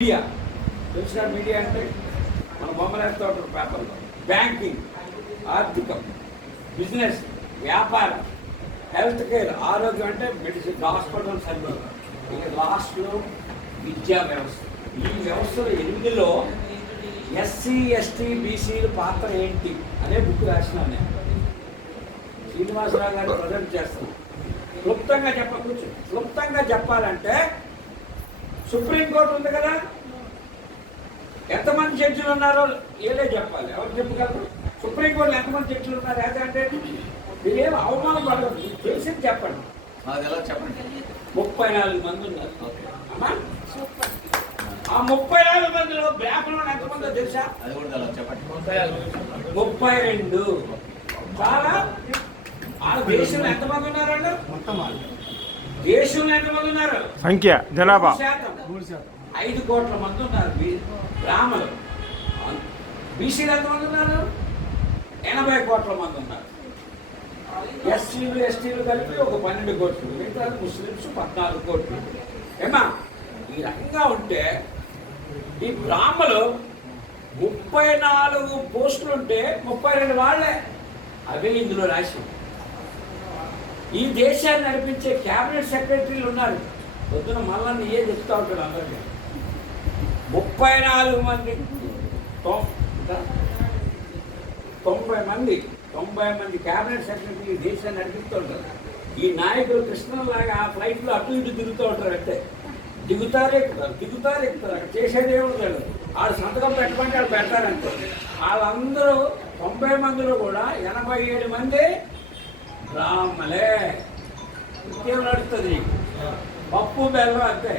Media తెలిసిన media అంటే మన బొమ్మలు వేస్తూ ఉంటారు పేపర్లో. బ్యాంకింగ్, ఆర్థికం, బిజినెస్, వ్యాపారం, హెల్త్ కేర్, ఆరోగ్యం అంటే మెడిసిన్, హాస్పిటల్ సర్వీస్. ఇక లాస్ట్లో విద్యా వ్యవస్థ. ఈ వ్యవస్థలో 8లో ఎస్సీ ఎస్టీ బీసీల పాత్ర ఏంటి అనే బుక్ రాసినాను నేను. శ్రీనివాసరావు గారు ప్రజెంట్ చేస్తాను. క్లుప్తంగా చెప్పాలంటే సుప్రీంకోర్టు ఉంది కదా, ఎంతమంది జడ్జిలు ఉన్నారో ఏదే చెప్పాలి. ఎవరు చెప్పగలరు? సుప్రీంకోర్టులో ఎంతమంది జడ్జిలు ఉన్నారు? అంటే మీరేం అవమానం పడదు, తెలిసింది చెప్పండి. 34 మంది ఉన్నారు. అమ్మా, ఆ 34 మందిలో బ్లాక్లో ఎంతమందో తెలుసా? 32. చాలా. ఆ దేశంలో ఎంతమంది ఉన్నారు? వాళ్ళు దేశంలో ఎంతమంది ఉన్నారు? సంఖ్య జనాభా 5 కోట్ల మంది ఉన్నారు బ్రాహ్మణులు. బీసీలు ఎంతమంది ఉన్నారు? 80 కోట్ల మంది ఉన్నారు. ఎస్సీలు ఎస్టీలు కలిపి ఒక 12 కోట్లు, మిగతా ముస్లిమ్స్ 14 కోట్లు. ఏమా ఈ రకంగా ఉంటే ఈ బ్రాహ్మణులు 34 పోస్టులు ఉంటే 32 వాళ్ళే. అవే ఇందులో రాసి ఈ దేశాన్ని నడిపించే క్యాబినెట్ సెక్రటరీలు ఉన్నారు. పొద్దున మళ్ళీ ఏ చెప్తా ఉంటాడు అందరికీ. 34 మంది, 90 మంది క్యాబినెట్ సెక్రటరీ దేశాన్ని నడిపిస్తూ ఉంటారు. ఈ నాయకులు కృష్ణలాగా ఆ ఫ్లైట్లో అటు ఇటు తిరుగుతూ ఉంటారు. అంటే దిగుతారు ఎక్కుతారు. అక్కడ చేసేది ఏముంటాడు, వాళ్ళు సంతకం పెట్టమంటే వాళ్ళు పెడతారంటే. వాళ్ళందరూ 90 మందిలో కూడా 87 మంది బ్రాహ్మలే. ఇంకేం నడుస్తుంది నీకు? పప్పు బెల్లం అంతే.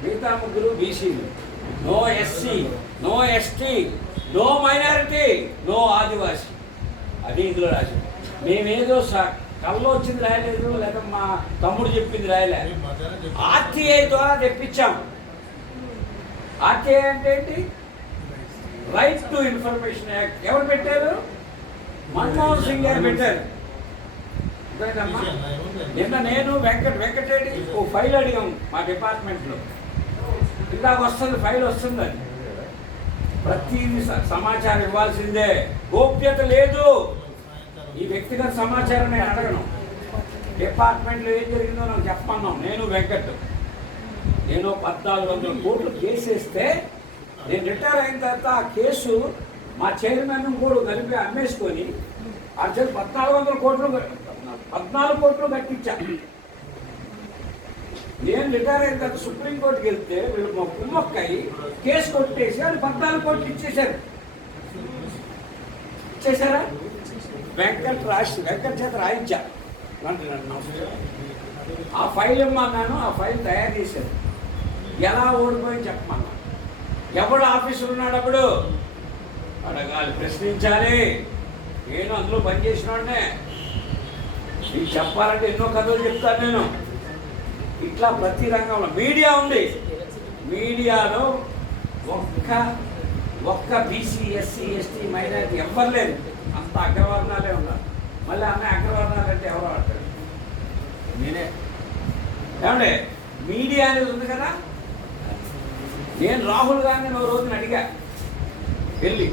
మిగతా 3 బీసీలు. No SC, no ST, no minority, no Adivasi. అది ఇందులో రాసి. మేమేదో కల్లో వచ్చింది రాయలేదు, లేదా మా తమ్ముడు చెప్పింది రాయలేదు. ఆర్టీఐ ద్వారా తెప్పించాం. ఆర్టీఐ అంటే ఏంటి? Right to information act. ఎవరు పెట్టారు? మన్మోహన్ సింగ్ గారు పెట్టారు. నిన్న నేను వెంకటరెడ్డి ఓ ఫైల్ అడిగాం మా డిపార్ట్మెంట్లో. ఇందాక వస్తుంది, ఫైల్ వస్తుంది. అది ప్రతిదీ సమాచారం ఇవ్వాల్సిందే, గోప్యత లేదు. ఈ వ్యక్తిగత సమాచారం నేను అడగను. డిపార్ట్మెంట్లో ఏం జరిగిందో నాకు చెప్పమన్నాం. నేను 1400 కోట్లు కేసు వేస్తే నేను రిటైర్ అయిన తర్వాత ఆ కేసు మా చైర్మన్ కూడా కలిపి అమ్మేసుకొని ఆ 14 కోట్లు కట్టించా. నేను రిటైర్ అయిన తర్వాత సుప్రీంకోర్టుకి వెళ్తే వీళ్ళు మా కుమ్మక్కయి కేసు కొట్టేసి అది 14 కోట్లు ఇచ్చేసారా? వెంకట్ చేత రాయించా. ఆ ఫైల్ ఇమ్మన్నాను, ఆ ఫైల్ తయారు చేశారు. ఎలా ఓడిపోయి చెప్పమన్నా. ఎవడు ఆఫీసులో ఉన్నాడు అప్పుడు అడగాలి, ప్రశ్నించాలి. నేను అందులో పనిచేసిన వాడినే. నీకు చెప్పాలంటే ఎన్నో కథలు చెప్తాను నేను. ఇట్లా ప్రతి రంగంలో మీడియా ఉంది. మీడియాలో ఒక్క బీసీ ఎస్సీ ఎస్టీ మైనారిటీ ఎవ్వరు లేదు. అంత అగ్రవర్ణాలే ఉన్నారు. మళ్ళీ అమ్మాయి అగ్రవర్ణాలు అంటే ఎవరు ఆడతారు? నేనే. ఏమంటే మీడియా అనేది ఉంది కదా. నేను రాహుల్ గాంధీని ఓ రోజున అడిగా వెళ్ళి,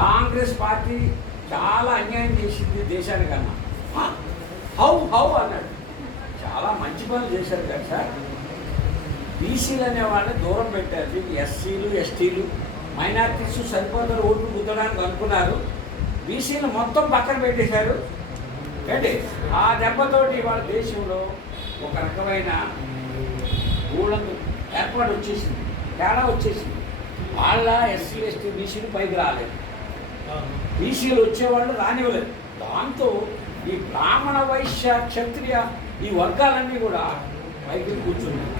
కాంగ్రెస్ పార్టీ చాలా అన్యాయం చేసింది దేశానికన్నా. హౌ అన్నాడు. చాలా మంచి పనులు చేశారు కదా సార్. బీసీలు అనే వాళ్ళని దూరం పెట్టారు. ఎస్సీలు ఎస్టీలు మైనారిటీస్ సరిపోతారు ఓట్లు గుద్దడానికి అనుకున్నారు. బీసీలు మొత్తం పక్కన పెట్టేశారు. ఏంటి ఆ దెబ్బతోటి వాళ్ళ దేశంలో ఒక రకమైన ఊళ్ళకు ఏర్పాటు వచ్చేసింది, తేడా వచ్చేసింది. వాళ్ళ ఎస్సీ ఎస్టీ బీసీలు పైకి రాలేదు. బీసీలు వచ్చేవాళ్ళు రానివ్వలేదు. దాంతో ఈ బ్రాహ్మణ వైశ్య క్షత్రియ ఈ వర్గాలన్నీ కూడా పైకి కూర్చున్నాయి.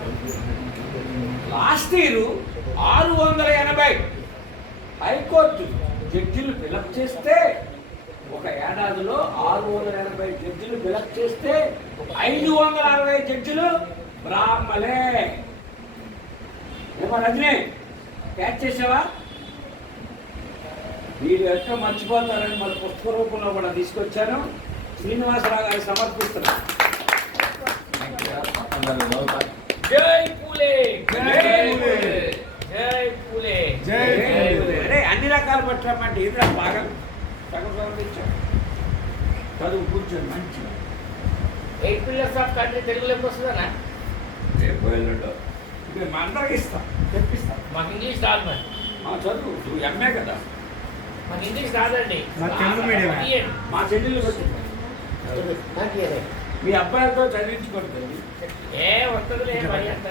లాస్ట్ ఇయర్ 680 హైకోర్టు జడ్జిలు ఫిలప్ చేస్తే, ఒక ఏడాదిలో 680 జడ్జిలు ఫిలప్ చేస్తే 560 జడ్జిలు బ్రాహ్మలే. ఏమో రజనీ, క్యాచ్ చేసావా? వీళ్ళు ఎక్కడ మర్చిపోతారని మన పుస్తక రూపంలో కూడా తీసుకొచ్చాను. శ్రీనివాసరావు గారికి సమర్పిస్తున్నాను. జై పూలే జై పూలే. జై పూలే జై పూలే. అరే అన్ని రకాల పట్టమంటే ఇదిరా బాగా సగం ఇచ్చాడు చదువు కూర్చొని మంచిగా 8 పిల్లర్స్ ఆఫ్ కంట్రీ తెలుగులోకి వస్తుందన్నా రేపు వెళ్ళండు ఇప్పుడు మా అందరికి ఇస్తాం తెప్పిస్తాం మాకు ఇంగ్లీష్ రాదు మరి చదువు నువ్వు ఎంఏ కదా మాకు ఇంగ్లీష్ రాదండి మా తెలుగు మీడియమే. తీయండి. మా చెల్లెలు వచ్చి నాకు ఇయ్యలే. మీ అబ్బాయిలతో చదివించుకోండి ఏ వస్తుందిలే మరి అంత